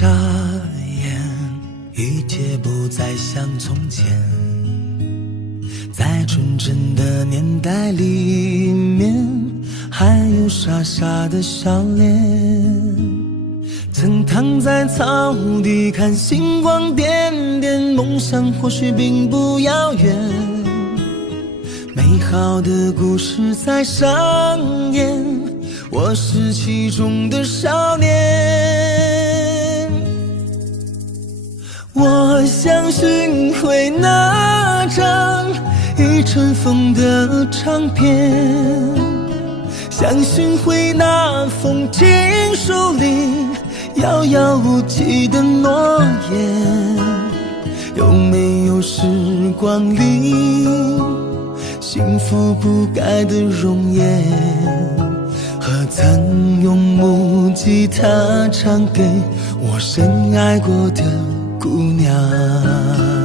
眨眼，一切不再像从前。在纯真的年代里面，还有傻傻的笑脸。曾躺在草地看星光点点，梦想或许并不遥远。美好的故事在上演，我是其中的少年。我想寻回那张已尘封的唱片，想寻回那封情书里遥遥无期的诺言。有没有时光里幸福不改的容颜，和曾用木吉他唱给我深爱过的姑娘。